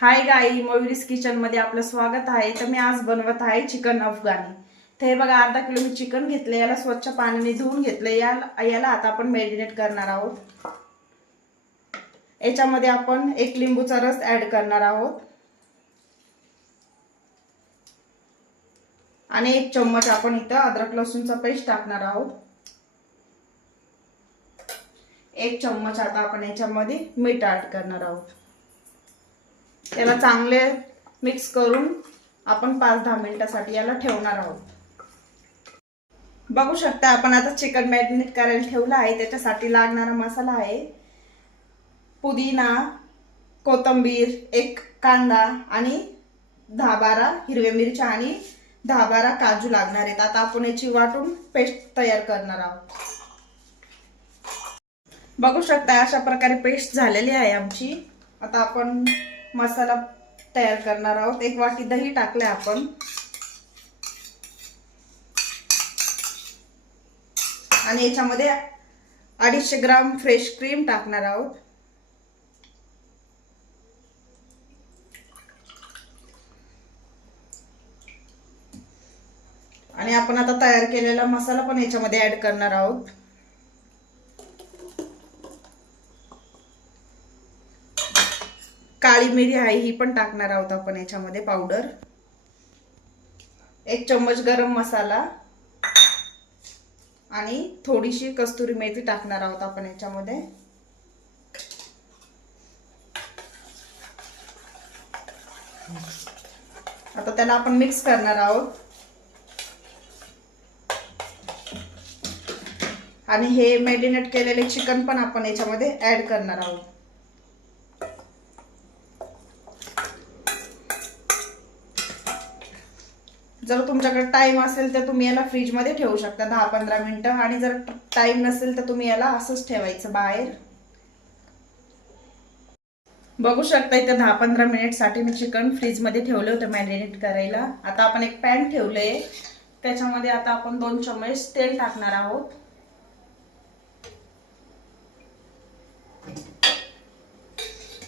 हाय गाई, मयुरीज किचन मध्ये आपलं स्वागत आहे। तर मी आज बनवत आहे चिकन अफगाणी। तर हे बघा, अर्धा किलो मी चिकन घेतले, याला स्वच्छ पाण्याने धुवून घेतले। याला आता आपण मॅरिनेट करणार आहोत। याच्यामध्ये आपण एक लिंबूचा रस ऍड करणार आहोत आणि 1 चम्मच आपण इथं अद्रक लसूणचा पेस्ट टाकणार आहोत। 1 चम्मच आता आपण याच्यामध्ये मीठ ऍड करणार आहोत। याला चांगले मिक्स करून आपण 5-10 मिनिटांसाठी याला ठेवणार आहोत। बघू शकता, आपण आता चिकन मॅरिनेट करायला ठेवलं आहे। त्याच्यासाठी लागणारा मसाला आहे पुदिना, कोथिंबीर, 1 कांदा आणि 10-12 हिरव्या मिरच्या आणि 10-12 काजू लागणार आहेत। आता आपण याची वाटून पेस्ट तयार करणार आहोत। बघू शकता, अशा प्रकारे पेस्ट झालेली आहे आमची। आता आपण मसाला तयार करणार आहोत। 1 वाटी दही टाकले आपण आणि याच्यामध्ये 250 ग्राम फ्रेश क्रीम टाकणार आहोत आणि आपण आता तयार केलेला मसाला पण याच्यामध्ये ऍड करणार आहोत। काळी मिरी आहे, ही पण टाकणार आहोत आपण याच्यामध्ये पावडर। 1 चम्मच गरम मसाला आणि थोडीशी कस्तुरी मेथी टाकणार आहोत आपण याच्यामध्ये। आता त्याला आपण मिक्स करणार आहोत आणि हे मॅरिनेट केलेले चिकन पण आपण याच्यामध्ये ऍड करणार आहोत। जर तुमच्याकडे टाइम असेल तर तुम्ही याला फ्रीज मध्ये ठेवू शकता 10-15 मिनिटं, आणि जर टाइम नसेल तर तुम्ही याला असंच ठेवायचं बाहेर। बघू शकता, इथे 10-15 मिनिट साठी मी चिकन फ्रीज मध्ये ठेवले होते मॅरिनेट करायला। आता आपण एक पॅन ठेवले, त्याच्यामध्ये आता आपण 2 चम्मच तेल टाकणार आहोत।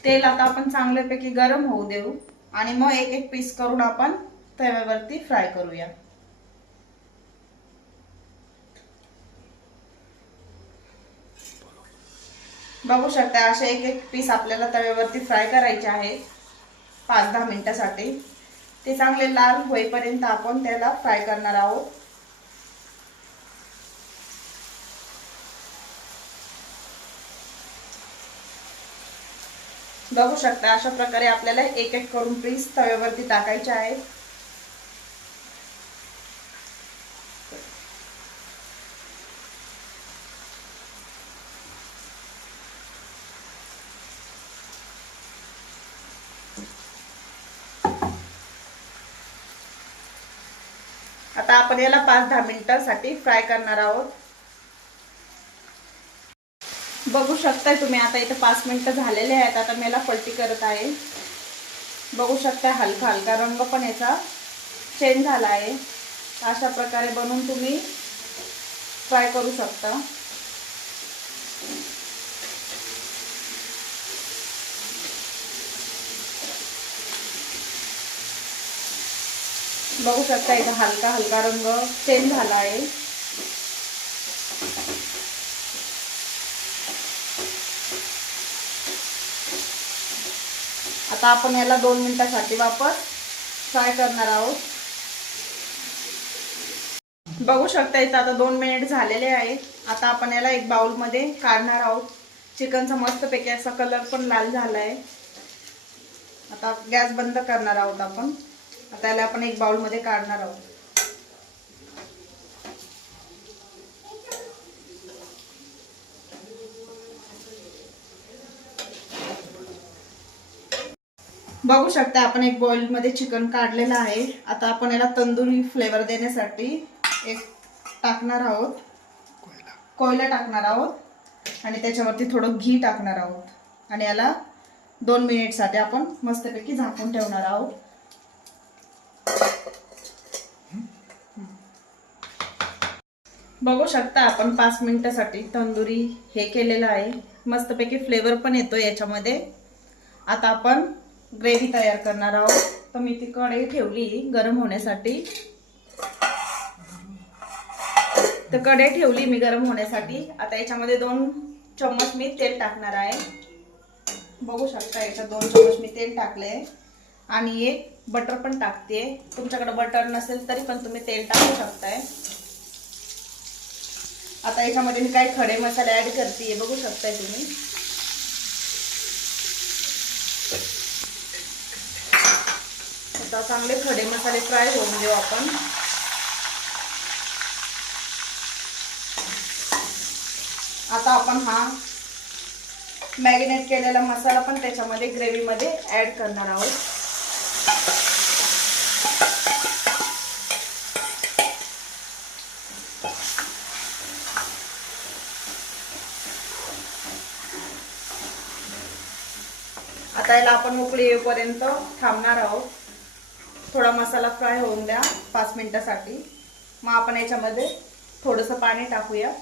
तेल आता आपण चांगल्यापैकी गरम होऊ देऊ आणि मग एक पीस करून आपण तव्यावरती फ्राय करूया। बघू शकता, असे एक पीस आपल्याला तव्यावरती फ्राय करायचे आहे 5-10 मिनिटांसाठी। ते चांगले लाल होईपर्यंत आपण त्याला फ्राय करणार आहोत। बघू शकता, अशा प्रकारे आपल्याला एक करून पीस तव्यावरती टाकायचे आहे। आता आपण याला 5-10 मिनिटांसाठी फ्राय करणार आहोत। बघू शकता तुम्ही, आता इथे 5 मिनिटं झालेले आहेत। आता मी याला पलटी करत आहे। बघू शकता, हलका हलका रंग पण याचा चेंज झाला आहे। अशा प्रकारे बनवून तुम्ही फ्राय करू शकता। बघू शकता, इथे हलका हलका रंग चेंज झाला आहे। आता आपण याला 2 मिनिटांसाठी वापस फ्राय करणार आहोत। बघू शकता, इथे आता 2 मिनिट झालेले आहेत। आता आपण याला एक बाउल मध्ये काढणार आहोत। चिकनचा मस्तपैकी असा कलर पण लाल झाला आहे। आता गॅस बंद करणार आहोत आपण। आता याला आपण एक बाउल मध्ये काढणार आहोत। बघू शकता, आपण एक बाउल मध्ये चिकन काढलेलं आहे। आता आपण याला तंदुरी फ्लेवर देण्यासाठी एक टाकणार आहोत, कोयला टाकणार आहोत आणि त्याच्यावरती थोडं घी टाकणार आहोत आणि याला 2 मिनिटसाठी आपण मस्तपैकी झाकून ठेवणार आहोत। बघू शकता, आपण 5 मिनिटांसाठी तंदुरी हे केलेलं आहे। मस्तपैकी फ्लेवर पण येतो याच्यामध्ये। आता आपण ग्रेव्ही तयार करणार आहोत. तर मी ती कढई ठेवली गरम होण्यासाठी. तर कढई ठेवली मी गरम होण्यासाठी. आता याच्यामध्ये 2 चम्मच मी तेल टाकणार आहे. बघू शकता याच्यात 2 चम्मच मी तेल टाकले आणि एक बटर पण टाकते. तुमच्याकडे बटर नसेल तरी पण तुम्ही तेल टाकू शकताय. आता याच्यामध्ये मी काही खडे मसाले ऍड करते, बघू शकताय तुम्ही. आता चांगले खडे मसाले फ्राय होऊन देऊ आपण. आता आपण हा मॅरिनेट केलेला मसाला पण त्याच्यामध्ये ग्रेव्ही मध्ये ऍड करणार आहोत. आता याला आपण उकळी येईपर्यंत थांबणार आहोत. थोडा मसाला फ्राय होऊन द्या 5 मिनिटासाठी. मग आपण याच्यामध्ये थोडंसं पाणी टाकूया.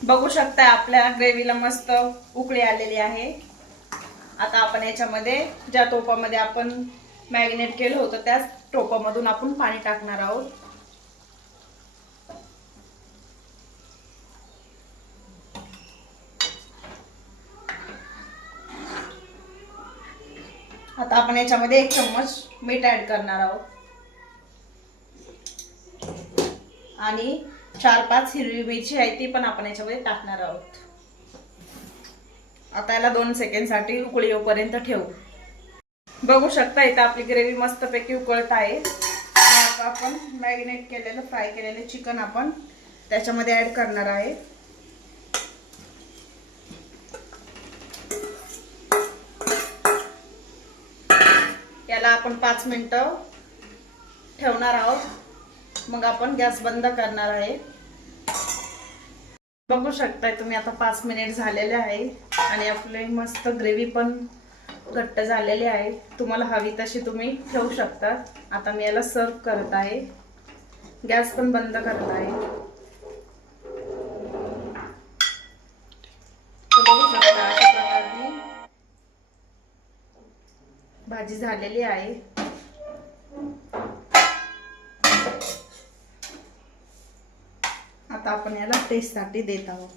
बघू शकता आपल्या ग्रेव्हीला मस्त उकळी आलेली आहे. आता आपण याच्यामध्ये ज्या टोपामध्ये आपण मॅरिनेट केलं होतं त्याच टोपामधून आपण पाणी टाकणार आहोत. आता आपण याच्यामध्ये 1 चम्मच मीठ ऍड करणार आहोत आणि 4-5 हिरवी मिरची आहे ती पण आपण याच्यामध्ये टाकणार आहोत. आता याला 2 सेकंडसाठी उकळी येईपर्यंत ठेवू. बघू शकता इथं आपली ग्रेव्ही मस्तपैकी उकळत आहे. आता आपण मॅरिनेट केलेलं फ्राय केलेलं चिकन आपण त्याच्यामध्ये ऍड करणार आहे. याला आपण 5 मिनिटं ठेवणार आहोत. मग आपण गॅस बंद करणार आहे. बघू शकताय तुम्ही आता 5 मिनिट झालेले आहे आणि आपली मस्त ग्रेव्ही पण घट्ट झालेली आहे. तुम्हाला हवी तशी तुम्ही ठेवू शकता. आता मी याला सर्व करत आहे. गॅस पण बंद करत आहे. बघू शकता अशा प्रकारे भाजी झालेली आहे. आता आपण याला टेस्टसाठी देत आहोत.